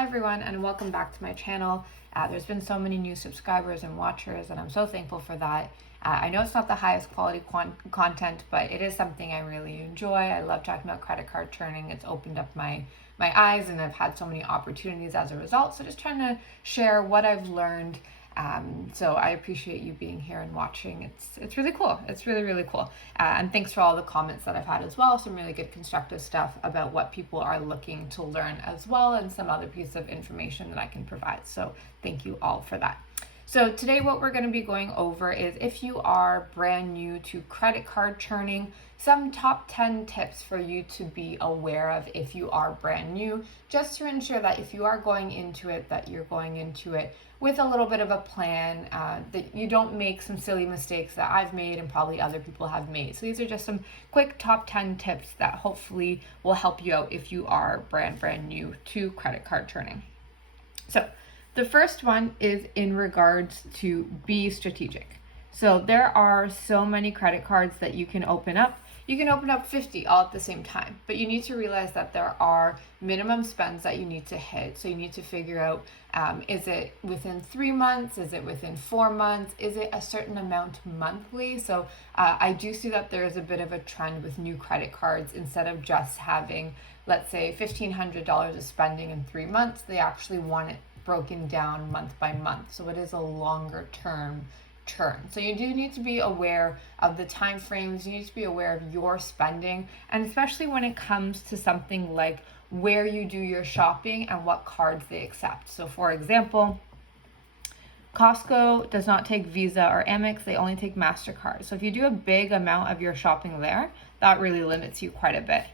Hi everyone, and welcome back to my channel. There's been so many new subscribers and watchers, and I'm so thankful for that. I know it's not the highest quality content, but it is something I really enjoy. I love talking about credit card churning. It's opened up my eyes, and I've had so many opportunities as a result. So just trying to share what I've learned. So I appreciate you being here and watching. It's really cool. It's really cool. And thanks for all the comments that I've had as well. Some really good constructive stuff about what people are looking to learn as well, and some other piece of information that I can provide. So thank you all for that. So today what we're going to be going over is, if you are brand new to credit card churning, some top 10 tips for you to be aware of if you are brand new, just to ensure that if you are going into it, that you're going into it with a little bit of a plan, that you don't make some silly mistakes that I've made and probably other people have made. So these are just some quick top 10 tips that hopefully will help you out if you are brand new to credit card churning. So the first one is in regards to be strategic. So there are so many credit cards that you can open up. You can open up 50 all at the same time, but you need to realize that there are minimum spends that you need to hit. So you need to figure out, is it within 3 months? Is it within 4 months? Is it a certain amount monthly? So I do see that there is a bit of a trend with new credit cards. Instead of just having, let's say, $1,500 of spending in 3 months, they actually want it broken down month by month. So it is a longer term churn. So you do need to be aware of the time frames. You need to be aware of your spending, and especially when it comes to something like where you do your shopping and what cards they accept. So for example, Costco does not take Visa or Amex, they only take MasterCard. So if you do a big amount of your shopping there, that really limits you quite a bit.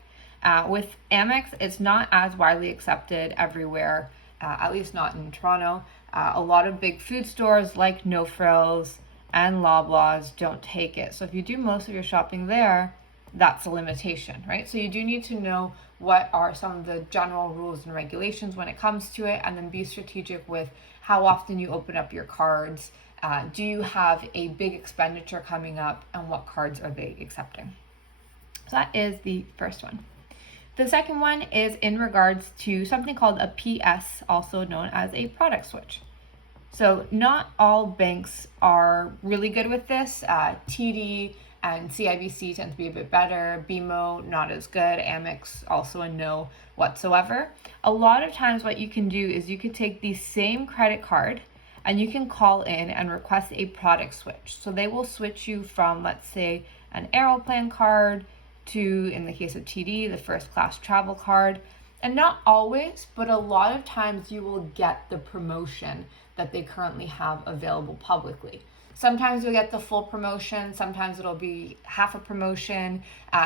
With Amex, it's not as widely accepted everywhere, at least not in Toronto. A lot of big food stores like No Frills and Loblaws don't take it. So if you do most of your shopping there, that's a limitation, right? So you do need to know what are some of the general rules and regulations when it comes to it, and then be strategic with how often you open up your cards. Do you have a big expenditure coming up, and what cards are they accepting? So that is the first one. The second one is in regards to something called a PS, also known as a product switch. So not all banks are really good with this. TD and CIBC tend to be a bit better. BMO, not as good. Amex, also a no whatsoever. A lot of times what you can do is you could take the same credit card and you can call in and request a product switch. So they will switch you from, let's say, an Aeroplan card to, in the case of TD, the first class travel card. And not always, but a lot of times you will get the promotion that they currently have available publicly. Sometimes you'll get the full promotion, sometimes it'll be half a promotion.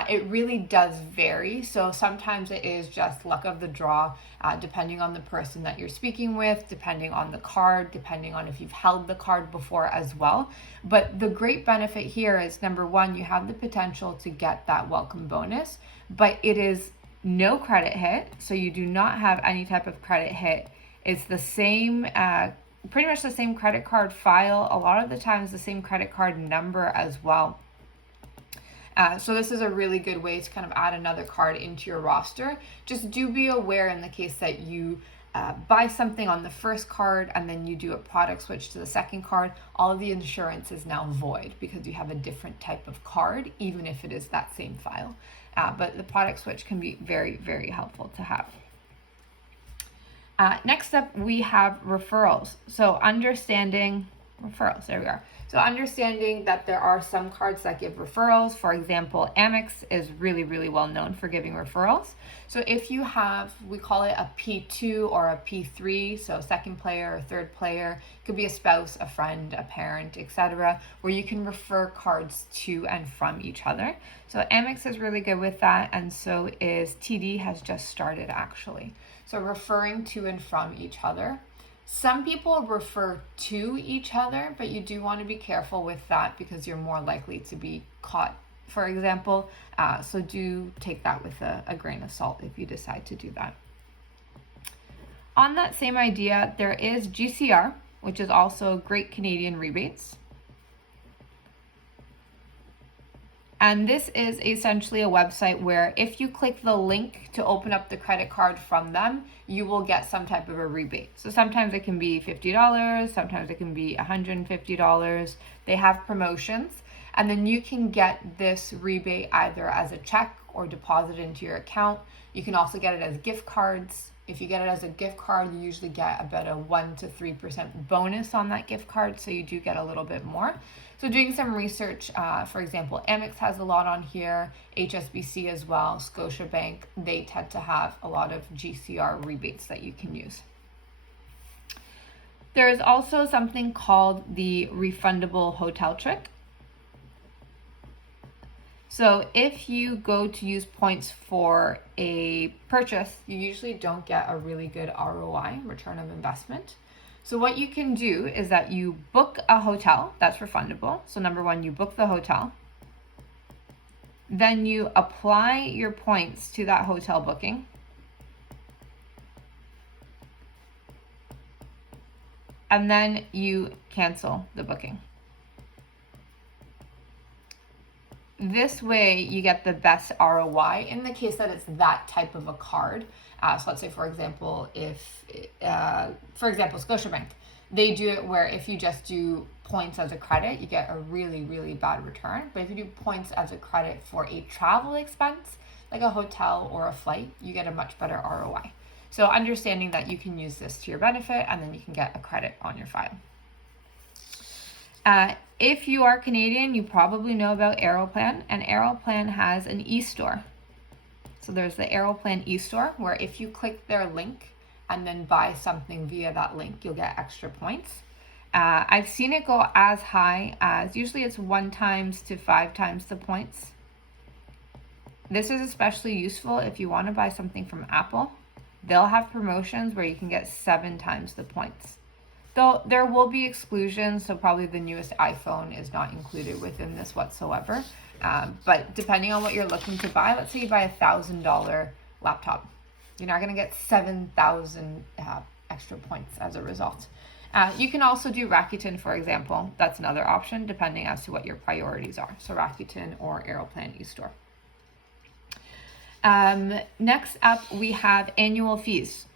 It really does vary. So sometimes it is just luck of the draw, depending on the person that you're speaking with, depending on the card, depending on if you've held the card before as well. But the great benefit here is, number one, you have the potential to get that welcome bonus, but it is no credit hit. So you do not have any type of credit hit. It's the same, pretty much the same credit card file, a lot of the times the same credit card number as well. So this is a really good way to kind of add another card into your roster. Just do be aware in the case that you buy something on the first card and then you do a product switch to the second card, all of the insurance is now void because you have a different type of card, even if it is that same file. But the product switch can be very helpful to have. Next up, we have referrals. So understanding referrals, there we are. So understanding that there are some cards that give referrals. For example, Amex is really well known for giving referrals. So if you have, we call it a P2 or a P3, so second player or third player, it could be a spouse, a friend, a parent, etc., where you can refer cards to and from each other. So Amex is really good with that, and so is TD, has just started actually. So referring to and from each other. Some people refer to each other, but you do want to be careful with that because you're more likely to be caught, for example. So do take that with a grain of salt if you decide to do that. On that same idea, there is GCR, which is also Great Canadian Rebates. And this is essentially a website where if you click the link to open up the credit card from them, you will get some type of a rebate. So sometimes it can be $50, sometimes it can be $150. They have promotions. And then you can get this rebate either as a check or deposit into your account. You can also get it as gift cards. If you get it as a gift card, you usually get about a 1 to 3% bonus on that gift card, so you do get a little bit more. So doing some research, for example, Amex has a lot on here, HSBC as well, Scotiabank, they tend to have a lot of GCR rebates that you can use. There is also something called the refundable hotel trick. So if you go to use points for a purchase, you usually don't get a really good ROI, return of investment. So what you can do is that you book a hotel that's refundable. So number one, you book the hotel. Then you apply your points to that hotel booking. And then you cancel the booking. This way you get the best ROI in the case that it's that type of a card. So let's say, for example, Scotiabank, they do it where if you just do points as a credit, you get a really, really bad return. But if you do points as a credit for a travel expense, like a hotel or a flight, you get a much better ROI. So understanding that you can use this to your benefit, and then you can get a credit on your file. If you are Canadian, you probably know about Aeroplan, and Aeroplan has an e-store. So there's the Aeroplan e-store where if you click their link and then buy something via that link, you'll get extra points. I've seen it go as high as, usually it's 1 times to 5 times the points. This is especially useful if you want to buy something from Apple. They'll have promotions where you can get 7 times the points. Though there will be exclusions, so probably the newest iPhone is not included within this whatsoever. But depending on what you're looking to buy, let's say you buy $1,000 laptop, you're not going to get 7,000 extra points as a result. You can also do Rakuten, for example. That's another option depending as to what your priorities are. So Rakuten or Aeroplan eStore. Next up, we have annual fees.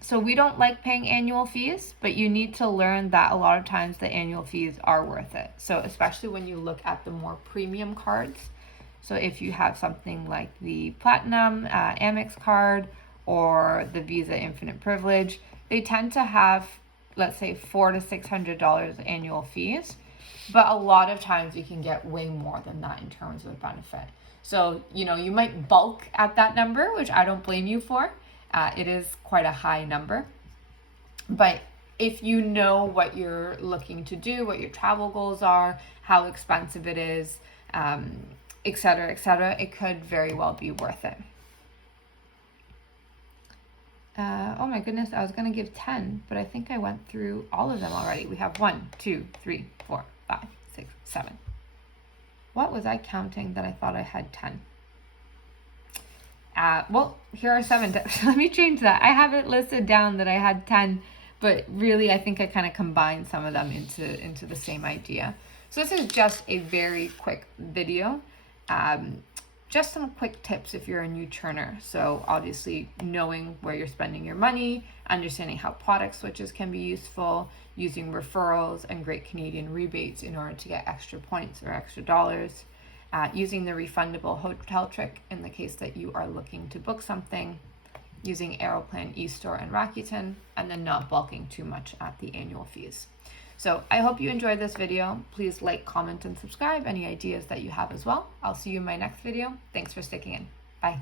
So we don't like paying annual fees, but you need to learn that a lot of times the annual fees are worth it. So especially when you look at the more premium cards. So if you have something like the Platinum Amex card or the Visa Infinite Privilege, they tend to have, let's say, $400 to $600 annual fees. But a lot of times you can get way more than that in terms of benefit. So, you might bulk at that number, which I don't blame you for. It is quite a high number. But if you know what you're looking to do, what your travel goals are, how expensive it is, et cetera, it could very well be worth it. Oh my goodness, I was going to give 10, but I think I went through all of them already. We have 1, 2, 3, 4, 5, 6, 7. What was I counting that I thought I had 10? Well, here are 7 tips. Let me change that. I have it listed down that I had 10, but really I think I kind of combined some of them into the same idea. So this is just a very quick video. Just some quick tips if you're a new churner. So obviously knowing where you're spending your money, understanding how product switches can be useful, using referrals and Great Canadian rebates in order to get extra points or extra dollars. Using the refundable hotel trick in the case that you are looking to book something, using Aeroplan, eStore, and Rakuten, and then not bulking too much at the annual fees. So I hope you enjoyed this video. Please like, comment, and subscribe. Any ideas that you have as well. I'll see you in my next video. Thanks for sticking in. Bye.